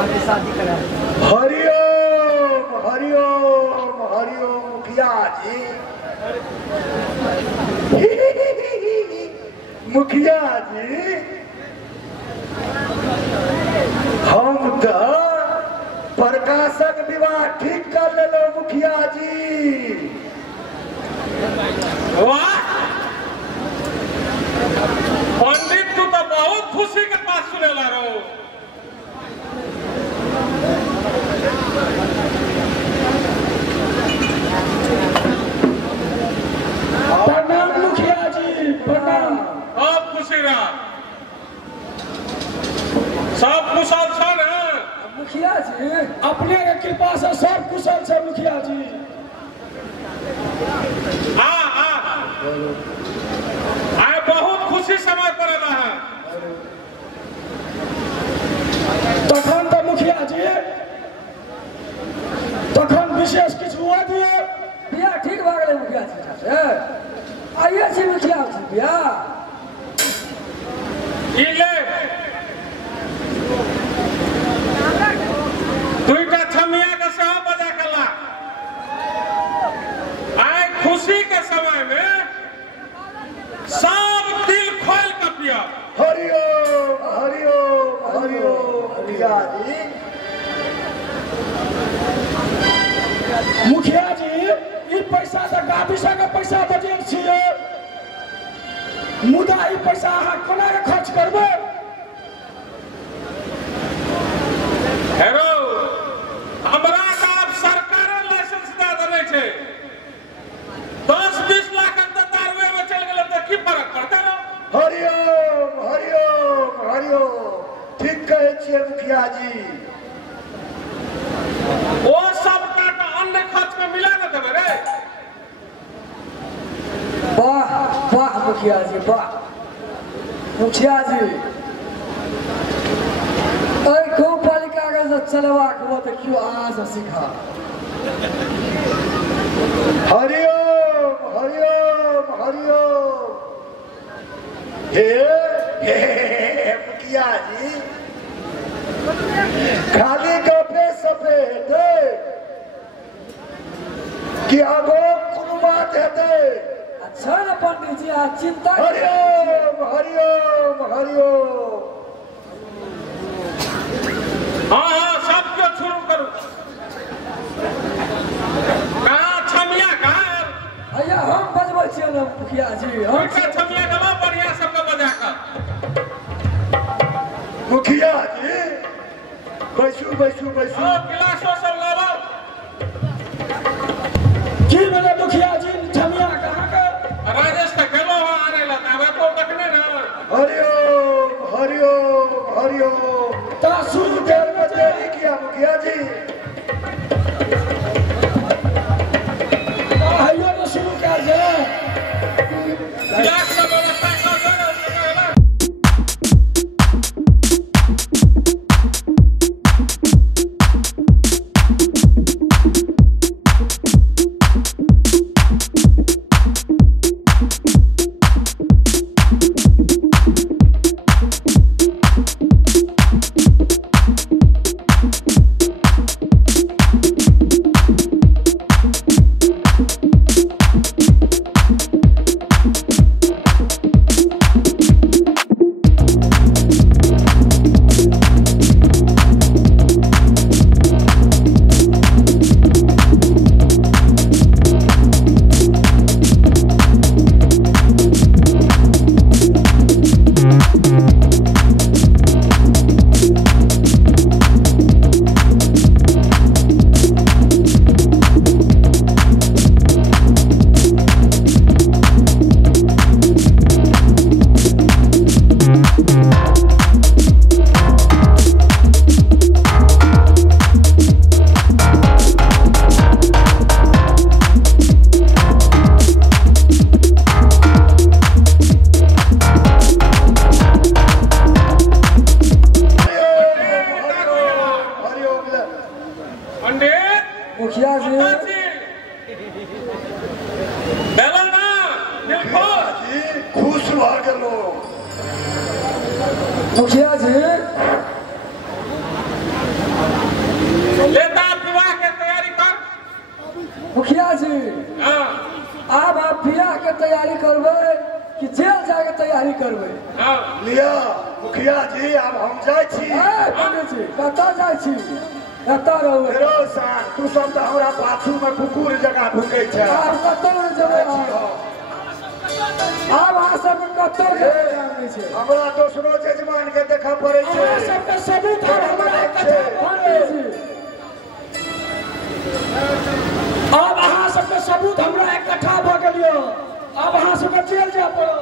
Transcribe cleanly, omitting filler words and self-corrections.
शादी करा। हरिओम हरिओम हरिओम मुखिया जी। मुखिया जी हम तो प्रकाशक विवाह ठीक कर ले मुखिया जी। वाह पंडित तू तो बहुत खुशी के पास सुनेला रो। प्रणाम मुखिया जी प्रणाम। सब खुशी रहा सब कुशल छ न मुखिया जी अपने के कृपा से सब कुशल है मुखिया जी। आए बहुत खुशी समय पर है। तखन तो मुखिया जी तखन विशेष किछु हुआ दिए बिया ठीक भा गेलै मुखिया जी से आइए छी मुखिया जी बिया इले दुईटा छमिया के सेवा बजा कला। आए खुशी के समय में सब दिल खोल कर पिया। हरिओम हरिओम हरिओम मुखिया जी। मुखिया जी ई पैसा तो गाबिसा के पैसा बजेल छियै मुदा ई पैसा अहाँ कोना के खर्च करबै। हेरो हमरा का अब सरकार लाइसेंस दे देने छे 10-20 लाख अंदर दारुए में चल गेल तो की फर्क पड़ते ना। हरिओम हरिओम हरिओम ठीक कहे छियै मुखिया जी। वो सब का अन्य खर्च में मिला न देबे रे। वाह वाह मुखिया जी वाह मुखिया जी गाँव पालिका के चलबाक हो तो क्यों अहाँ से सीखा। हरिओम हरिओम हरिओम हे मुखिया जी खाली गपे सफेद कि आगो कोनो बात हेतै। अच्छा न पंडित जी आ चिंता हरिओम हरिओम हरिओम। हाँ सब कुछ शुरू करो। कहाँ छमिया कहाँ भैया हम बजबै छियै न मुखिया जी हम दुईटा छमिया गलो बढ़िया सबके बजा कर। मुखिया जी बैसू बैसू बैसू। गिलासो सब लाओ। की भेलै मुखिया जी छमिया कहाँ के राजेश का गेलो हो आने लगा अब तो तकने ना। हरिओम हरिओम हरिओम। ता शुरू देर में देरी किया मुखिया जी। हइयो तो शुरू कर दे। गिलास का व्यवस्था कर दो ना। मुखिया जी खुश भ गेलो। मुखिया जी छी एतऽ रहू फेरो साथ तू सब तो हमरा पाछू में कुकुर जगह ढुकै छै आब कतऽ न जेबै आब अहाँ सबके कतऽ जेबै नहि छै हमरा दोसरो जजमान के देखऽ पड़ै छै अहाँ सबके सबूत आब हमरा एकटा पंडित जी आब अहाँ सबके सबूत हमरा इकट्ठा भऽ गेल यऽ आब अहाँ सबके जेल जाय पड़त